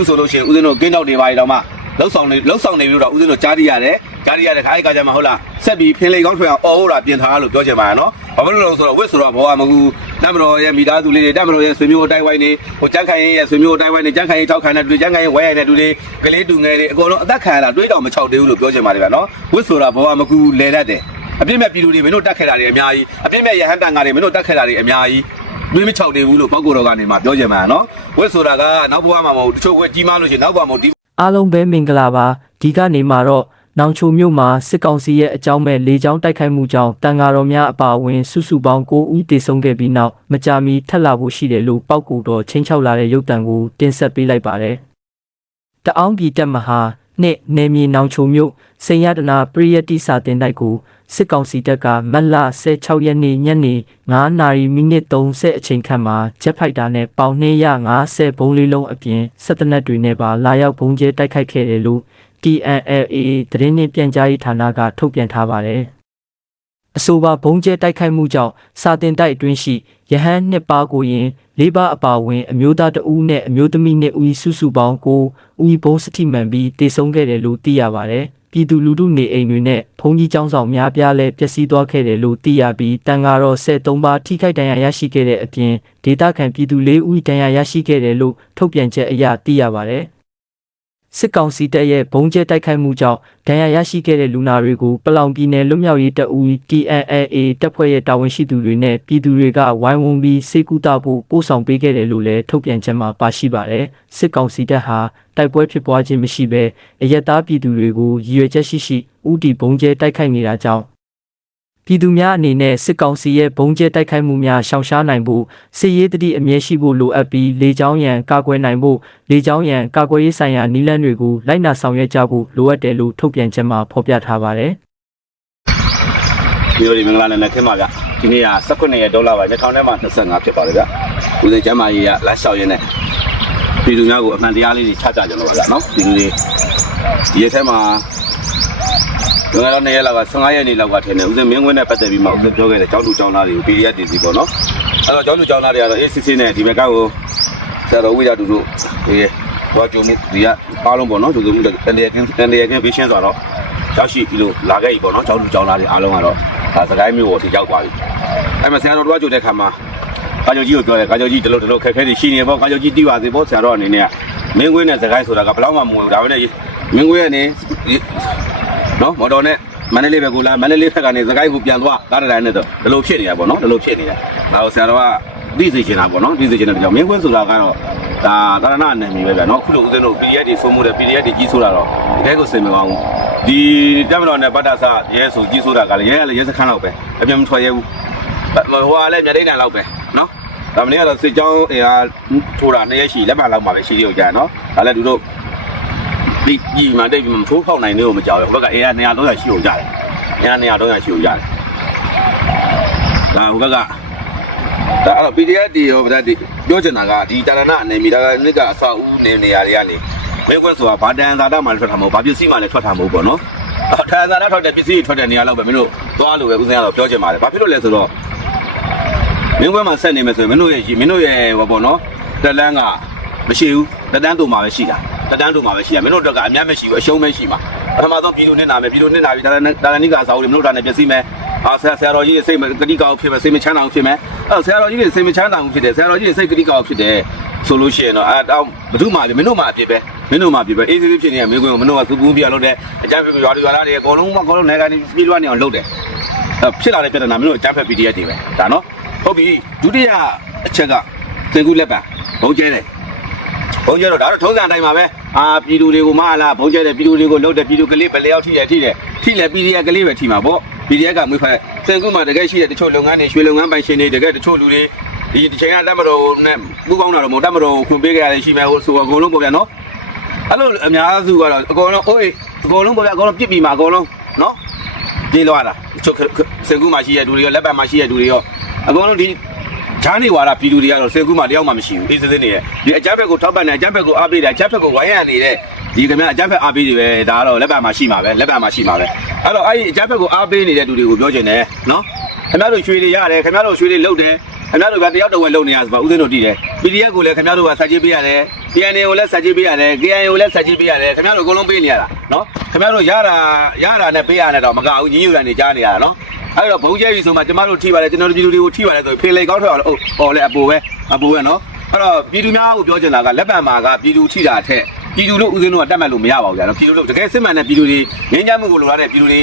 ခုဆိုလို့ရှိရင်ဦးဇင်းတို့ကင်းတော့တွေပါရတော့မှလောက်ဆောင်နေလောက်ဆောင်နေပြီးတော့ဦးဇင်းတို့ကြားရရတယ်ကြားရရတဲ့ခါအဲ့ကကြမှာဟုတ်လားဆက်ပြီးဖင်လေကောင်းထွင်အောင်အော်ဟုတ်လားပြင်ထားလို့ပြောချင်ပါရနော်ဘာဖြစ်လို့လဲဆိုတော့ဝစ်ဆိုတော့ဘောကမကူတမတော်ရဲ့မိသားစုလေးတွေတမတော်ရဲ့ဆွေမျိုးအတိုင်းဝိုင်းနေဟိုကြက်ခိုင်ရဲ့ဆွေမျိုးအတိုင်းဝိုင်းနေကြက်ခိုင်ထောက်ခံတဲ့လူတွေကြက်ခိုင်ဝဲရတဲ့လူတွေကလေးတူငယ်တွေအကုန်လုံးအသက်ခံရတာတွေးတော်မချောက်သေးဘူးလို့ပြောချင်ပါတယ်ဗျာနော်ဝစ်ဆိုတာဘောကမကူလဲတတ်တယ်အပြစ်မဲ့ပြည်သူတွေမင်းတို့တက်ခဲ့တာတွေအများကြီးအပြစ်မဲ့ရဟန်းတန်ဃာတွေမင်းတို့တက်ခဲ့တာတွေအများကြီး တွေးမချောက်သေးဘူးလို့ပောက်ကိုတော်ကနေမှပြောချင်ပါရနော်ဝစ်ဆိုတာကနောက်ဘဝမှာမဟုတ်တချို့ကကြီးမားလို့ရှိရင်နောက်ဘဝမှာဒီအားလုံးပဲမင်္ဂလာပါဒီကနေမှာတော့နောင်ချိုမြို့မှာစစ်ကောင်စီရဲ့အကြောင်းမဲ့လေကြောင်းတိုက်ခိုက်မှုကြောင့်တန်ဃာတော်များအပါအဝင်စုစုပေါင်း9ဦးတေဆုံးခဲ့ပြီးနောက်မကြာမီထပ်လာဖို့ရှိတယ်လို့ပောက်ကူတော်ချင်းချောက်လာတဲ့ရုပ်တံကိုတင်ဆက်ပေးလိုက်ပါတယ်တအောင်းပြည်တက်မဟာနှစ်နေမြေနောင်ချိုမြို့စိန်ရတနာပရိယတ္တိစာတင်တိုက်ကို စစ်ကောင်စီတပ်ကမတ်လ16ရက်နေ့ညနေ9နာရီမိနစ်30အချိန်ခန့်မှာဂျက်ဖိုက်တာနဲ့ပေါင်250ဘုံလေးလုံးအပြင်စစ်တနက်တွေနဲ့ပါလာရောက်ဘုံကျဲတိုက်ခိုက်ခဲ့တယ်လို့ TNLA သတင်းနှင့်ပြန်ကြားရေးဌာနကထုတ်ပြန်ထားပါတယ်။အဆိုပါဘုံကျဲတိုက်ခိုက်မှုကြောင့်စာတင်တိုက်အတွင်းရှိရဟန်းနှစ်ပါးကိုရင်လေးပါးအပါအဝင်အမျိုးသားတဦးနဲ့အမျိုးသမီးနှစ်ဦးစုစုပေါင်းကိုဦးဘုံစတိမှန်ပြီးတေဆုံးခဲ့တယ်လို့သိရပါတယ်။ ပြည်သူလူထုနေအိမ်တွေနဲ့ဘုံကြီးကျောင်းဆောင်များပြားလည်းပျက်စီးသွားခဲ့တယ်လို့သိရပြီးတန်ဃာတော်73ပါးထိခိုက်ဒဏ်ရာရရှိခဲ့တဲ့အပြင်ဒေသခံပြည်သူ၄ဦးဒဏ်ရာရရှိခဲ့တယ်လို့ထုတ်ပြန်ချက်အရသိရပါတယ်။ စစ်ကောင်စီတပ်ရဲ့ဘုံကျဲတိုက်ခိုက်မှုကြောင့်ဒဏ်ရာရရှိခဲ့တဲ့လူနာတွေကိုပလောင်ပြည်နယ်လွတ်မြောက်ရေးတပ်ဦး TNLA တပ်ဖွဲ့ရဲ့တာဝန်ရှိသူတွေနဲ့ပြည်သူတွေကဝိုင်းဝန်းပြီးစေကူတာဖို့ပို့ဆောင်ပေးခဲ့တယ်လို့လည်းထုတ်ပြန်ချက်မှာပါရှိပါတယ်။စစ်ကောင်စီတပ်ဟာတိုက်ပွဲဖြစ်ပွားခြင်းမရှိဘဲအရက်သားပြည်သူတွေကိုရည်ရွယ်ချက်ရှိရှိဥတီဘုံကျဲတိုက်ခိုက်နေတာကြောင့် ပြည်သူများအနေနဲ့စစ်ကောင်စီရဲ့ဘုံကျဲတိုက်ခိုက်မှုများရှောင်ရှားနိုင်ဖို့စစ်ရေးတတိအမြဲရှိဖို့လိုအပ်ပြီးလေကြောင်းရန်ကာကွယ်နိုင်ဖို့လေကြောင်းရန်ကာကွယ်ရေးဆိုင်ရာနည်းလမ်းတွေကိုလိုက်နာဆောင်ရွက်ကြဖို့လိုအပ်တယ်လို့ထုတ်ပြန်ချက်မှာဖော်ပြထားပါတယ်။ဒီလိုဒီမင်္ဂလာနဲ့ခင်ပါဗျဒီနေ့က18ရက်ဒေါ်လာပါ2000ထဲမှာ25ဖြစ်ပါတယ်ဗျဦးစိန်ကျမ်းမာကြီးကလမ်းလျှောက်ရင်းနဲ့ပြည်သူများကိုအမှန်တရားလေးတွေချကြကြလို့ပါဗျနော်ဒီလူတွေဒီရက်ထဲမှာ ငါတော့နေရက်လောက်က15ရက်နေလောက်ကထင်တယ်ဦးစိန်မင်းဝင်းနဲ့ပတ်သက်ပြီးမှဦးစိန်ပြောခဲ့တယ်ကျောင်းသူကျောင်းသားတွေကို PDF တည်စီပေါ့နော်အဲ့တော့ကျောင်းသူကျောင်းသားတွေကတော့ ACC နဲ့ဒီဘက်ကကိုဆရာတော်ဝိဇ္ဇာတူတို့ဒီဟောကြုံမှုဒီကအားလုံးပေါ့နော်သူတို့တန်တရာကင်းတန်တရာကင်းဘေးရှင်းဆိုတော့ရောက်ရှိပြီလို့လာခဲ့ပြီပေါ့နော်ကျောင်းသူကျောင်းသားတွေအားလုံးကတော့ဒါစကိုင်းမျိုးပေါ်ထိရောက်သွားပြီအဲ့မှာဆရာတော်တို့ကကြိုတဲ့ခါမှာကာကျော်ကြီးကိုပြောတယ်ကာကျော်ကြီးဒီလိုဒီလိုခက်ခဲတွေရှိနေပေါ့ကာကျော်ကြီးတီးပါစေပေါ့ဆရာတော်အနေနဲ့ကမင်းကွင်းနဲ့စကိုင်းဆိုတာကဘယ်တော့မှမဝင်ဘူးဒါပဲနဲ့မင်းကွင်းကနေ နော်မော်တော်နဲ့မန္တလေးဘက်ကိုလာမန္တလေးဘက်ကနေစကိုင်းကိုပြန်သွားကားတိုင်းနဲ့တော့ဒီလိုဖြစ်နေတာပေါ့နော်ဒီလိုဖြစ်နေတာဒါကိုဆရာတော်ကသိစေချင်တာပေါ့နော်သိစေချင်တဲ့ကြောင့်မင်းကွင်းဆိုတာကတော့ဒါတာရဏအနေနဲ့ပဲဗျာနော်ခုလိုဦးဇင်းတို့ PDF တွေဆုံးမှုတဲ့ PDF တွေကြီးဆိုတာတော့တကယ်ကိုစိတ်မကောင်းဘူးဒီတက်မတော်နဲ့ဗတ္တဆရဲဆိုကြီးဆိုတာကလည်းရဲလည်းရဲစခန်းလောက်ပဲအပြင်းမထွက်ရဲဘူးဟိုကလည်းမြတိတ်တန်လောက်ပဲနော်ဒါမင်းကတော့စစ်ကြောင်းအင်အားထိုးတာနှစ်ရက်ရှိလက်မလောက်မှာပဲရှိသေးတယ်ကြာနော်ဒါလည်းသူတို့ ဒီကြီးမှတိတ်ပြီးမထိုးဖောက်နိုင်သေးလို့မကြောက်ဘူးဟိုဘက်ကအင်အား200 300ရှိအောင်ကြတယ်အင်အား200 300ရှိအောင်ကြတယ်ဒါဟိုဘက်ကဒါအဲ့တော့ PDF တွေရောဗဒတ်တွေပြောချင်တာကဒီတာရဏအနေမီတာနှစ်ကအဆောက်အဦနေနေရာတွေကနေမင်းကွန်းဆိုတာဘာတန်သာတာမှလည်းထွက်တာမဟုတ်ဘာပစ္စည်းမှလည်းထွက်တာမဟုတ်ပေါ့နော်အော်တန်သာတာထွက်တဲ့ပစ္စည်းတွေထွက်တဲ့နေရာလောက်ပဲမင်းတို့သွားလို့ပဲဦးစင်းကတော့ပြောချင်ပါတယ်ဘာဖြစ်လို့လဲဆိုတော့မင်းကွန်းမှာဆက်နေမယ်ဆိုရင်မင်းတို့ရဲ့မင်းတို့ရဲ့ဟောပေါ့နော်တက်လန်းကမရှိဘူးတက်တန်းတူမှာပဲရှိတာ တက်တန်းတူမှာပဲရှိတာမင်းတို့တော့ကအများမရှိဘူးအရှုံးပဲရှိမှာပထမဆုံးပြည်သူနစ်နာမယ်ပြည်သူနစ်နာပြီဒါလည်းဒါလည်းနိကအစာအုပ်တွေမင်းတို့ဒါနဲ့ပျက်စီးမယ်အာဆရာဆရာတော်ကြီးရဲ့စိတ်မကတိကောက်ဖြစ်မယ်စိတ်မချမ်းသာအောင်ဖြစ်မယ်အဲ့ဆရာတော်ကြီးရဲ့စိတ်မချမ်းသာအောင်ဖြစ်တယ်ဆရာတော်ကြီးရဲ့စိတ်ကတိကောက်ဖြစ်တယ်ဆိုလို့ရှိရင်တော့အဲတော့ဘု து မှမင်းတို့မှအဖြစ်ပဲမင်းတို့မှအဖြစ်ပဲအေးစေးစေးဖြစ်နေတဲ့မင်းကွင်းကိုမင်းတို့ကသူပူးပြလုပ်တယ်အကြမ်းဖက်ရွာတွေရွာသားတွေအကုန်လုံးမအကုန်လုံးနေကနေပြေးလွှားနေအောင်လုပ်တယ်အဲ့ဖြစ်လာတဲ့ပြဿနာမင်းတို့အကြမ်းဖက် PDF တွေပဲဒါနော်ဟုတ်ပြီဒုတိယအချက်ကသင်ကူလက်ပံဘုံကျဲတယ်ဘုံကျဲတော့ဒါတော့ထုံးစံအတိုင်းပါပဲ အာပြည်သူတွေကိုမလာဘုံကျဲတယ်ပြည်သူတွေကိုလှုပ်တယ်ပြည်သူကလေးဘယ်လျောက်ထိတယ်ထိတယ်ထိလဲ PDF ကလေးပဲထိမှာပေါ့ PDF ကမွေးဖက်စင်ကူမှာတကယ်ရှိတဲ့တချို့လုပ်ငန်းတွေရွှေလုပ်ငန်းပိုင်ရှင်တွေတကယ်တချို့လူတွေဒီတစ်ချိန်ကတက်မတော်နဲ့ပူပေါင်းတာတော့မဟုတ်တက်မတော်ခွင့်ပေးကြရတယ်ရှိမယ်ဟိုဆိုအကုန်လုံးပေါ့ဗျာနော်အဲ့လိုအများစုကတော့အကုန်လုံးအိုးအကုန်လုံးပေါ့ဗျာအကုန်လုံးပြစ်ပြီးမှာအကုန်လုံးနော်ပြေးသွားတာတချို့စင်ကူမှာရှိတဲ့လူတွေရောလက်ပတ်မှာရှိတဲ့လူတွေရောအကုန်လုံးဒီ ချားနေဝါဒပြည်သူတွေကတော့စေကူမှတယောက်မှမရှိဘူးအေးစစ်စစ်နေရဲ့ဒီအကြမ်းဖက်ကိုထောက်ပံ့တယ်အကြမ်းဖက်ကိုအားပေးတယ်အကြမ်းဖက်ကိုဝိုင်းရံနေတဲ့ဒီကမြအကြမ်းဖက်အားပေးတွေပဲဒါကတော့လက်ပံမှာရှိမှာပဲလက်ပံမှာရှိမှာပဲအဲ့တော့အဲ့ဒီအကြမ်းဖက်ကိုအားပေးနေတဲ့လူတွေကိုပြောချင်တယ်နော်ခင်ဗျားတို့ရွှေတွေရတယ်ခင်ဗျားတို့ရွှေတွေလုတ်တယ်ခင်ဗျားတို့ကတယောက်တစ်ဝက်လုတ်နေရဆိုပါဦးသိန်းတို့တည်တယ် PDF ကိုလည်းခင်ဗျားတို့ကဆက်ချင်းပေးရတယ် KNA ကိုလည်းစက်ကြီးပေးရတယ် KNA ကိုလည်းစက်ကြီးပေးရတယ်ခင်ဗျားတို့အကုန်လုံးပေးနေရတာနော်ခင်ဗျားတို့ရတာရတာနဲ့ပေးရတယ်တော့မကဘူးညီညွတ်တယ်နေကြားနေရတာနော် အဲ့တော့ဘုံကျဲပြီဆိုမှကျမတို့ထိပါတယ်ကျွန်တော်တို့ပြည်သူတွေကိုထိပါတယ်ဆိုဖေးလေကောင်းထွက်အောင်ဟောလဲအပူပဲအပူပဲနော်အဲ့တော့ပြည်သူများကိုပြောချင်တာကလက်ပံမှာကပြည်သူထိတာထက်ပြည်သူလို့ဦးစင်းတို့ကတတ်မှတ်လို့မရပါဘူးကြာနော်ပြည်သူလို့တကယ်စစ်မှန်တဲ့ပြည်သူတွေငြိမ်းချမ်းမှုကိုလိုလားတဲ့ပြည်သူတွေ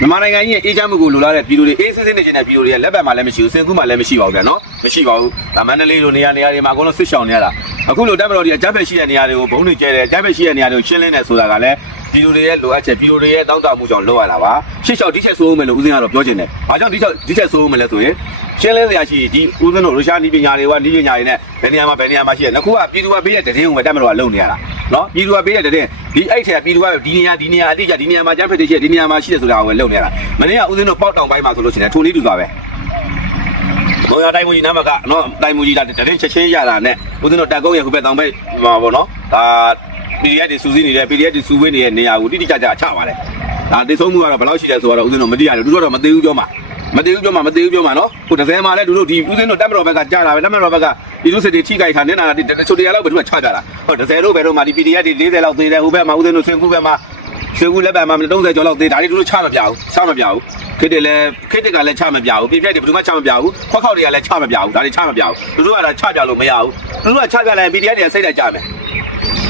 မြန်မာနိုင်ငံကြီးရဲ့အေးချမ်းမှုကိုလိုလားတဲ့ပြည်သူတွေအေးစစ်စစ်နေချင်တဲ့ပြည်သူတွေရဲ့လက်ပံမှာလည်းမရှိဘူးစင်ကူးမှာလည်းမရှိပါဘူးကြာနော်မရှိပါဘူးဒါမန္တလေးလိုနေရာနေရာတွေမှာအကုန်လုံးစစ်ရှောင်နေရတာအခုလိုတပ်မတော်တွေအကြမ်းဖက်ရှိတဲ့နေရာတွေကိုဘုံတွေကျဲတယ်အကြမ်းဖက်ရှိတဲ့နေရာတွေကိုရှင်းလင်းတယ်ဆိုတာကလည်း ပြည်သူတွေရဲ့လိုအပ်ချက်ပြည်သူတွေရဲ့တောင်းတမှုကြောင့်လုပ်ရတာပါရှစ်လျှောက်ဒီချက်ဆိုးမယ်လို့ဦးစင်းကတော့ပြောချင်တယ်။ဘာကြောင့်ဒီချက်ဒီချက်ဆိုးမယ်လဲဆိုရင်ရှင်းလင်းစရာရှိဒီဦးစင်းတို့ရုရှားနီးပညာတွေကနီးပညာတွေနဲ့ဘယ်နေရာမှာဘယ်နေရာမှာရှိတယ်။အခုကပြည်သူကပေးတဲ့တည်င်းကိုပဲတပ်မတော်ကလုပ်နေရတာ။နော်ပြည်သူကပေးတဲ့တည်င်းဒီအဲ့ထက်ပြည်သူကဒီနေရာဒီနေရာအတိအကျဒီနေရာမှာကျန်းဖက်တွေရှိတယ်ဒီနေရာမှာရှိတယ်ဆိုတာကိုပဲလုပ်နေရတာ။မနေ့ကဦးစင်းတို့ပေါက်တောင်ပိုင်းမှာဆိုလို့ရှိရင်ထုံလေးတူသွားပဲ။မောင်ရတိုင်းမူကြီးနာမကနော်တိုင်းမူကြီးဒါတရင်ချက်ချင်းရတာနဲ့ဦးဇင်းတို့တက်ကုန်းရဲ့ခုဘက်တောင်ဘက်မှာပေါ့နော်ဒါ PDF တွေစူးစီးနေတယ် PDF တွေစူးဝေးနေတဲ့နေရာကိုတိတိကျကျချပါတယ်ဒါတိဆုံးမှုကတော့ဘယ်လောက်ရှိတယ်ဆိုတော့ဦးဇင်းတို့မသိရတယ်သူတို့တော့မသိဘူးပြောမှာမသိဘူးပြောမှာမသိဘူးပြောမှာနော်ဟိုတစ်စဲမှာလဲသူတို့ဒီဦးဇင်းတို့တက်မတော်ဘက်ကကြားလာပဲတက်မတော်ဘက်ကဒီလူစစ်တွေထိကြိုက်ခါနေတာတချို့တရားလောက်ပဲသူကချပြတာဟုတ်တစ်စဲတို့ဘယ်တော့မှဒီ PDF တွေ40လောက်သေးတယ်ဟိုဘက်မှာဦးဇင်းတို့ဆင်ကူဘက်မှာဆင်ကူလက်ဘက်မှာ30ကျော်လောက်သေးဒါတွေသူတို့ချမပြဘူးချမပြဘူးခေတ်တယ်လဲခေတ်တက်ကလည်းချမပြဘူးပြပြတွေဘယ်သူမှချမပြဘူးခွက်ခေါက်တွေကလည်းချမပြဘူးဒါတွေချမပြဘူးသူတို့ကလည်းချပြလို့မရဘူးသူတို့ကချပြလိုက် PDF တွေကစိတ်တက်ကြမယ်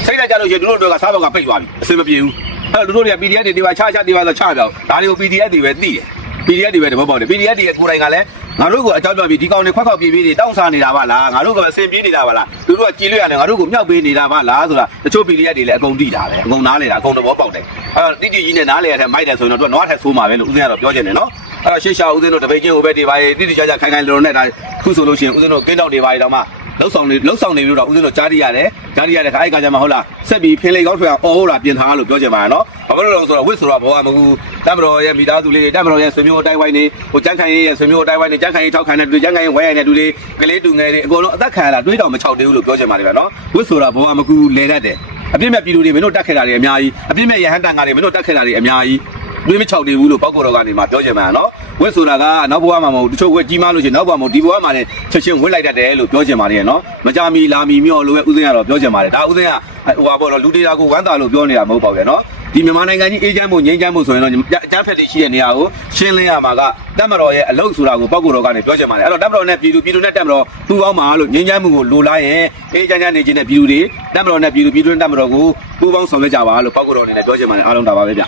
စိတ်လိုက်ကြလို့ရှိရင်တို့တို့ကစားဘောက်ကပိတ်သွားပြီအဆင်မပြေဘူးအဲ့တော့တို့တွေက PDF တွေဒီမှာချချဒီမှာဆိုချပြောင်းဒါတွေကို PDF တွေပဲသိတယ် PDF တွေပဲတဘောပေါက်တယ် PDF တွေရဲ့ကိုယ်တိုင်ကလည်းငါတို့ကိုအကြောင်းပြောပြီးဒီကောင်တွေခွက်ခေါက်ပြေးပြေးတွေတောင်းစားနေတာပါလားငါတို့ကအဆင်ပြေးနေတာပါလားသူတို့ကကြည်လို့ရတယ်ငါတို့ကိုမြောက်ပေးနေတာပါလားဆိုတာတချို့ PDF တွေလည်းအကုန်တိတာပဲအကုန်နားလေတာအကုန်တဘောပေါက်တယ်အဲ့တော့တိတိကြီးနဲ့နားလေရတဲ့မိုက်တယ်ဆိုရင်တော့တို့ကနွားထက်ဆိုးမှာပဲလို့ဦးဇင်းကတော့ပြောချင်တယ်နော်အဲ့တော့ရှေ့ရှာဦးဇင်းတို့တပိတ်ချင်းဟိုဘက်တွေပါရေးတိတိကျကျခိုင်ခိုင်လုံလုံနဲ့ဒါ ခုဆိုလို့ရှိရင်ဦးဇင်းတို့ကင်းတောက်တွေပါရေးတော့မှလောက်ဆောင်နေလောက်ဆောင်နေပြီးတော့ဦးဇင်းတို့ကြားရရတယ်ကြားရရတဲ့ခါအဲ့ကကြမှာဟုတ်လားဆက်ပြီးဖင်းလေးကောက်ထွေအောင်အော်ဟုတ်လားပြင်ထားလို့ပြောချင်ပါရနော်ဘာဖြစ်လို့လဲဆိုတော့ဝစ်ဆိုတော့ဘောကမဟုတ်တမတော်ရဲ့မိသားစုလေးတမတော်ရဲ့ဆွေမျိုးအတိုင်းဝိုင်းနေဟိုကြမ်းခိုင်ရဲ့ဆွေမျိုးအတိုင်းဝိုင်းနေကြမ်းခိုင်ထောက်ခံတဲ့လူကြမ်းခိုင်ဝဲရတဲ့လူတွေကလေးတူငယ်တွေအကုန်လုံးအသက်ခံရတာတွေးတော်မချောက်သေးဘူးလို့ပြောချင်ပါတယ်ဗျနော်ဝစ်ဆိုတော့ဘောကမကူလဲတတ်တယ်အပြစ်မဲ့ပြည်သူတွေမင်းတို့တက်ခဲ့တာတွေအများကြီးအပြစ်မဲ့ရဟန်းတန်ကားတွေမင်းတို့တက်ခဲ့တာတွေအများကြီး တွေးမချောက်သေးဘူးလို့ပောက်ကောတော်ကနေမှပြောချင်ပါရနော်ဝစ်ဆိုတာကနောက်ဘဝမှာမဟုတ်တချို့ဝက်ကြီးမားလို့ရှိရင်နောက်ဘဝမှာဒီဘဝမှာလည်းချက်ချင်းဝစ်လိုက်တတ်တယ်လို့ပြောချင်ပါတယ်နော်မကြမီလာမီမြော့လို့ပဲဥစဉ်ကတော့ပြောချင်ပါတယ်ဒါဥစဉ်ကဟိုပါပေါ့နော်လူတေတာကိုဝမ်းသာလို့ပြောနေတာမဟုတ်ပါဘူးလေနော်ဒီမြန်မာနိုင်ငံကြီးအေးချမ်းမှုငြိမ်းချမ်းမှုဆိုရင်တော့အကြမ်းဖက်တွေရှိတဲ့နေရာကိုရှင်းလင်းရမှာကတပ်မတော်ရဲ့အလုပ်ဆိုတာကိုပောက်ကောတော်ကနေပြောချင်ပါတယ်အဲ့တော့တပ်မတော်နဲ့ပြည်သူပြည်သူနဲ့တပ်မတော်ပူးပေါင်းပါလို့ငြိမ်းချမ်းမှုကိုလိုလားရင်အေးချမ်းချမ်းနေခြင်းတဲ့ပြည်သူတွေတပ်မတော်နဲ့ပြည်သူပြည်သူနဲ့တပ်မတော်ကိုပူးပေါင်းဆောင်ရွက်ကြပါလို့ပောက်ကောတော်အနေနဲ့ပြောချင်ပါတယ်အားလုံးဒါပါပဲဗျ